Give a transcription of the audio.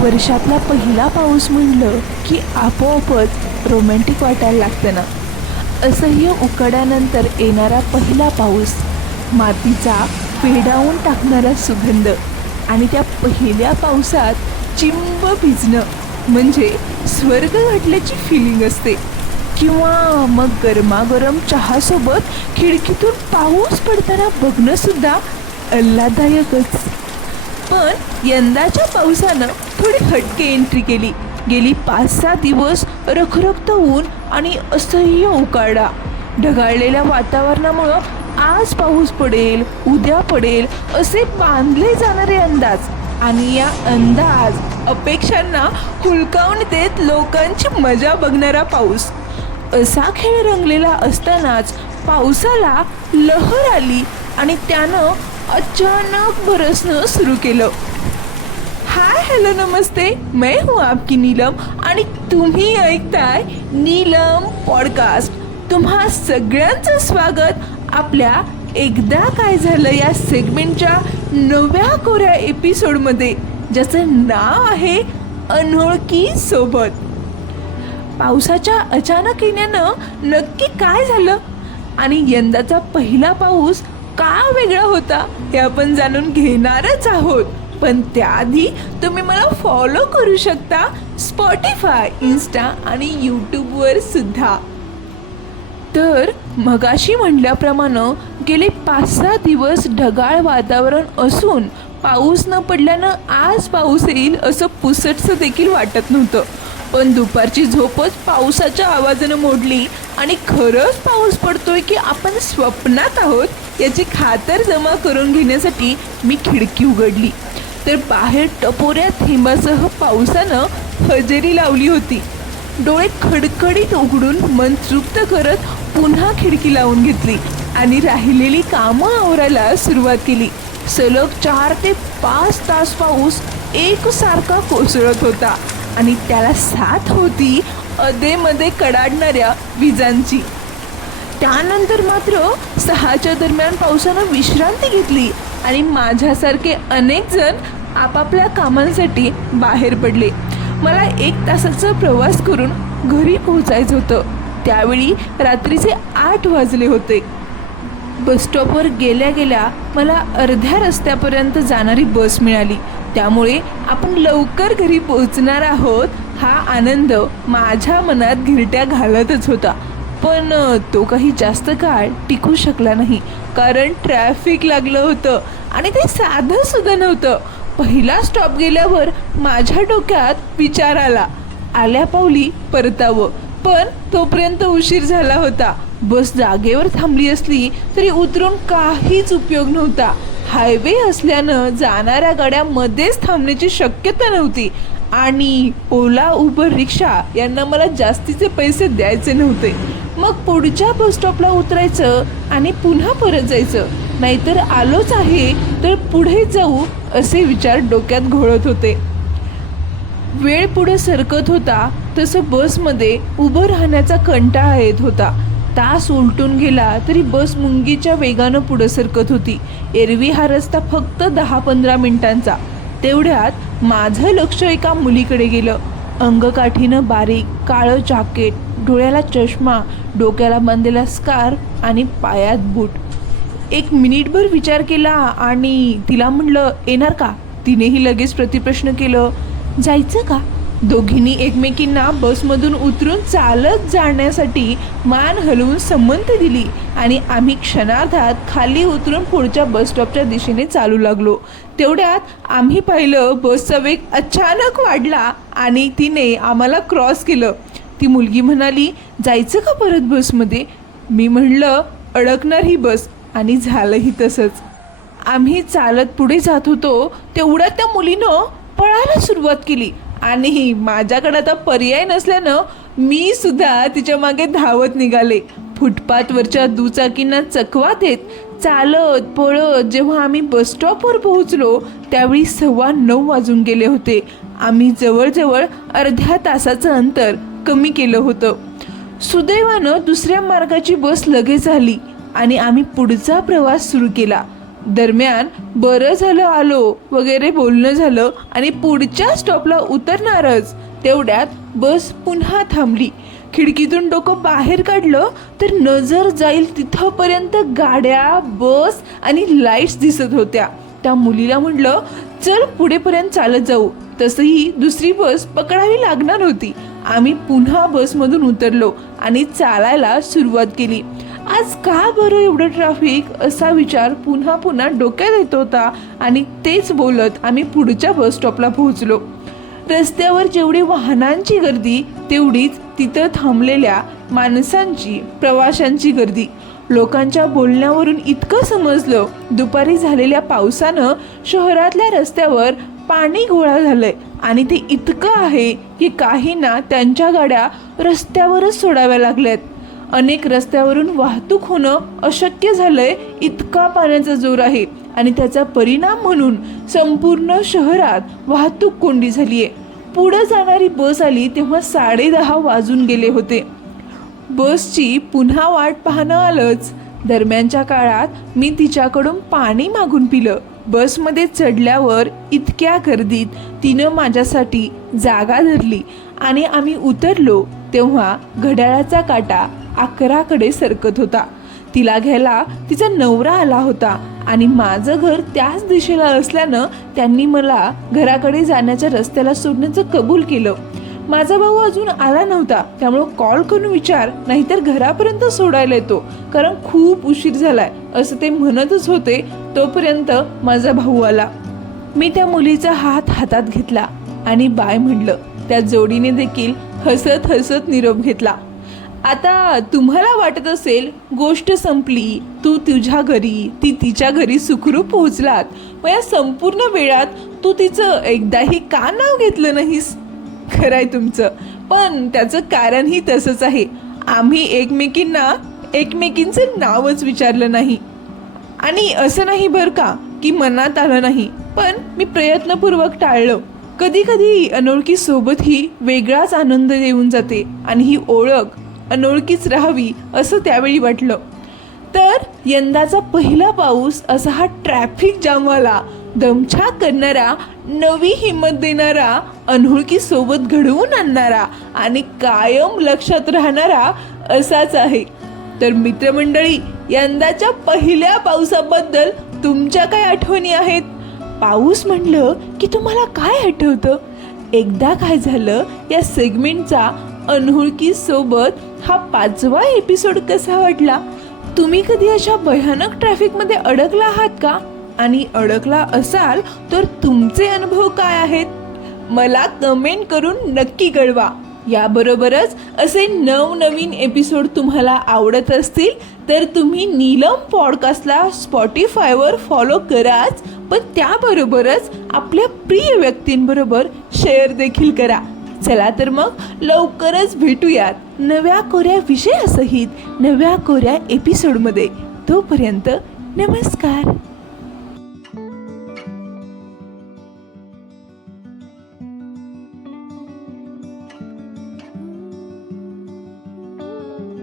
वर्षातला पहिला पाऊस म्हणलं की आपोआपच रोमॅन्टिक वाटायला लागतं ना. असह्य उकाड्यानंतर येणारा पहिला पाऊस मातीचा पेडावून टाकणारा सुगंध आणि त्या पहिल्या पावसात चिंब भिजणं म्हणजे स्वर्ग गाठल्याची फिलिंग असते. किंवा मग गरमागरम चहासोबत खिडकीतून पाऊस पडताना बघणंसुद्धा आल्हाददायकच. पण यंदाच्या पावसानं थोडी हटके एंट्री केली. गेली पाच सहा दिवस रखरखत ऊन आणि असह्य उकाडा. ढगाळलेल्या वातावरणामुळं आज पाऊस पडेल उद्या पडेल असे बांधले जाणारे अंदाज. आणि या अंदाज अपेक्षांना हुलकावून देत लोकांची मजा बघणारा पाऊस. असा खेळ रंगलेला असतानाच पावसाला लहर आली आणि त्यानं अचानक बरसणं सुरू केलं. हॅलो नमस्ते. मैं हूँ आपकी नीलम आणि तुम्ही ऐकताय नीलम पॉडकास्ट. तुम्हा सगळ्यांचं स्वागत. आपल्या एकदा काय झालं या सेगमेंटच्या नव्या कोऱ्या एपिसोडमध्ये ज्याचं नाव आहे अनोळखी सोबत. पावसाच्या अचानक येण्यानं नक्की काय झालं? आणि यंदाचा पहिला पाऊस का वेगळा होता हे आपण जाणून घेणारच आहोत. पण त्याआधी तुम्ही मला फॉलो करू शकता स्पॉटीफाय इन्स्टा आणि यूट्यूबवर सुद्धा. तर मगाशी म्हटल्याप्रमाणे गेले पाच सहा दिवस ढगाळ वातावरण असून पाऊस न पडल्यानं आज पाऊस येईल असं पुसटसं देखील वाटत नव्हतं. पण दुपारची झोपच पावसाच्या आवाजानं मोडली आणि खरंच पाऊस पडतोय की आपण स्वप्नात आहोत याची खातर जमा करून घेण्यासाठी मी खिडकी उघडली. तर बाहेर टपोऱ्या थेंबासह पावसानं हजेरी लावली होती. डोळे खडखडीत उघडून मन तृप्त करत पुन्हा खिडकी लावून घेतली आणि राहिलेली कामं आवरायला सुरुवात केली. सलग चार ते पाच तास पाऊस एकसारखा कोसळत होता आणि त्याला साथ होती अधेमध्ये कडाडणाऱ्या विजांची. त्यानंतर मात्र सहाच्या दरम्यान पावसानं विश्रांती घेतली आणि माझ्यासारखे अनेक जण आपापल्या कामांसाठी बाहेर पडले. मला एक तासाचा प्रवास करून घरी पोहोचायचं होतं. त्यावेळी रात्रीचे आठ वाजले होते. बसस्टॉपवर गेल्या गेल्या मला अर्ध्या रस्त्यापर्यंत जाणारी बस मिळाली. त्यामुळे आपण लवकर घरी पोहोचणार आहोत हा आनंद माझ्या मनात घिरट्या घालतच होता. पण तो काही जास्त काळ टिकू शकला नाही. कारण ट्रॅफिक लागलं होतं आणि ते साधं सुद्धा नव्हतं. पहिला स्टॉप गेल्यावर माझ्या डोक्यात विचार आला. आल्या पावली परतावं. पण तोपर्यंत उशीर झाला होता. बस जागेवर थांबली असली तरी उतरून काहीच उपयोग नव्हता. हायवे असल्यानं जाणाऱ्या गाड्या मध्येच थांबण्याची शक्यता नव्हती. आणि ओला उबर रिक्षा यांना मला जास्तीचे पैसे द्यायचे नव्हते. मग पुढच्या बस स्टॉपला उतरायचं आणि पुन्हा परत जायचं. नाहीतर आलोच आहे तर पुढे जाऊ असे विचार डोक्यात घोळत होते. वेळ पुढे सरकत होता तसं बसमध्ये उभं राहण्याचा कंटाळा येत होता. तास उलटून गेला तरी बस मुंगीच्या वेगानं पुढं सरकत होती. एरवी हा रस्ता फक्त दहा पंधरा मिनिटांचा. तेवढ्यात माझं लक्ष एका मुलीकडे गेलं. अंगकाठीनं बारीक काळं जाकेट डोळ्याला चष्मा डोक्याला बांधलेला स्कार्फ आणि पायात बूट एक मिनिटभर विचार केला आणि तिला म्हणलं येणार का? तिनेही लगेच प्रतिप्रश्न केलं. जायचं का? दोघींनी एकमेकींना बसमधून उतरून चालत जाण्यासाठी मान हलवून संमती दिली आणि आम्ही क्षणार्धात खाली उतरून पुढच्या बस स्टॉपच्या दिशेने चालू लागलो. तेवढ्यात आम्ही पाहिलं बसचा वेग अचानक वाढला आणि तिने आम्हाला क्रॉस केलं. ती मुलगी म्हणाली जायचं का परत बसमध्ये मी म्हणलं अडकणार ही बस आणि झालंही तसंच. आम्ही चालत पुढे जात होतो तेवढ्यात त्या मुलीनं पळायला सुरुवात केली. आणि माझ्याकडे आता पर्याय नसल्यानं मी सुद्धा तिच्यामागे धावत निघाले. फुटपाथवरच्या दुचाकींना चकवा देत चालत पळत जेव्हा आम्ही बस स्टॉपवर पोहोचलो त्यावेळी सव्वा नऊ वाजून गेले होते. आम्ही जवळजवळ अर्ध्या तासाचं अंतर कमी केलं होतं. सुदैवानं दुसऱ्या मार्गाची बस लगेच आली आणि आम्ही पुढचा प्रवास सुरू केला. दरम्यान बरं झालं आलो वगैरे बोलणं झालं आणि पुढच्या स्टॉपला उतरणारच. तेवढ्यात बस पुन्हा थांबली. खिडकीतून डोकं बाहेर काढलं तर नजर जाईल तिथंपर्यंत गाड्या बस आणि लाईट्स दिसत होत्या. त्या मुलीला म्हटलं चल पुढेपर्यंत चालत जाऊ. तसंही दुसरी बस पकडावी लागणार होती. आम्ही पुन्हा बसमधून उतरलो आणि चालायला सुरुवात केली. आज का बरं एवढं ट्रॅफिक असा विचार पुन्हा पुन्हा डोक्यात येत होता आणि तेच बोलत आम्ही पुढच्या बस स्टॉपला पोहोचलो. रस्त्यावर जेवढी वाहनांची गर्दी तेवढीच तिथं थांबलेल्या माणसांची प्रवाशांची गर्दी. लोकांच्या बोलण्यावरून इतकं समजलं दुपारी झालेल्या पावसानं शहरातल्या रस्त्यावर पाणी गोळा झालंय आणि ते इतकं आहे की काहींना त्यांच्या गाड्या रस्त्यावरच सोडाव्या लागल्यात. अनेक रस्त्यावरून वाहतूक होणं अशक्य झालंय इतका पाण्याचा जोर आहे. आणि त्याचा परिणाम म्हणून संपूर्ण शहरात वाहतूक कोंडी झालीये. पुढं जाणारी बस आली तेव्हा साडेदहा वाजून गेले होते. बसची पुन्हा वाट पाहणं आलंच. दरम्यानच्या काळात मी तिच्याकडून पाणी मागून पिलं. बसमध्ये चढल्यावर इतक्या गर्दीत तिनं माझ्यासाठी जागा धरली आणि आम्ही उतरलो तेव्हा घड्याळाचा काटा अकराकडे सरकत होता. तिला घ्यायला तिचा नवरा आला होता आणि माझं घर त्याच दिशेला असल्यानं त्यांनी मला घराकडे जाण्याच्या रस्त्याला सोडण्याचं कबूल केलं. माझा भाऊ अजून आला नव्हता त्यामुळं कॉल करून विचार नाहीतर घरापर्यंत सोडायला येतो कारण खूप उशीर झालाय असं ते म्हणतच होते तोपर्यंत माझा भाऊ आला. मी त्या मुलीचा हात हातात घेतला आणि बाय म्हणलं त्या जोडीने देखील हसत हसत निरोप घेतला. आता तुम्हाला वाटत असेल गोष्ट संपली तू तुझ्या घरी ती तिच्या घरी सुखरूप पोहोचलात. मग या संपूर्ण वेळात तू तिचं एकदाही का नाव घेतलं नाहीस? खरंय तुमचं. पण त्याचं कारणही तसंच आहे. आम्ही एकमेकींना एकमेकींचं नावच विचारलं नाही. आणि असं नाही बरं का की मनात आलं नाही. पण मी प्रयत्नपूर्वक टाळलं. कधी कधी अनोळखी सोबत ही वेगळाच आनंद येऊन जाते आणि ही ओळख अनोळखीच राहावी असं त्यावेळी वाटलं. तर यंदाचा पहिला पाऊस असा हा ट्रॅफिक जामवाला दमछाक करणारा नवी हिंमत देणारा अनोळखी सोबत घडवून आणणारा आणि कायम लक्षात राहणारा असाच आहे. तर मित्रमंडळी यंदाच्या पहिल्या पावसाबद्दल तुमच्या काय आठवणी आहेत? पाऊस म्हणलं की तुम्हाला काय आठवतं? एकदा काय झालं या सेगमेंटचा अनोळखी सोबत हा पाचवा एपिसोड कसा वाटला? तुम्ही कधी अशा भयानक ट्रॅफिकमध्ये अडकला आहात का? आणि अडकला असाल तर तुमचे अनुभव काय आहेत? मला कमेंट करून नक्की कळवा. याबरोबरच असे नवनवीन एपिसोड तुम्हाला आवडत असतील तर तुम्ही नीलम पॉडकास्टला स्पॉटीफायवर फॉलो कराच. पण त्याबरोबरच आपल्या प्रिय व्यक्तींबरोबर शेअर देखील करा. चला तर मग लवकरच भेटूयात नव्या कोऱ्या विषयासहित नव्या कोऱ्या एपिसोडमध्ये तोपर्यंत नमस्कार.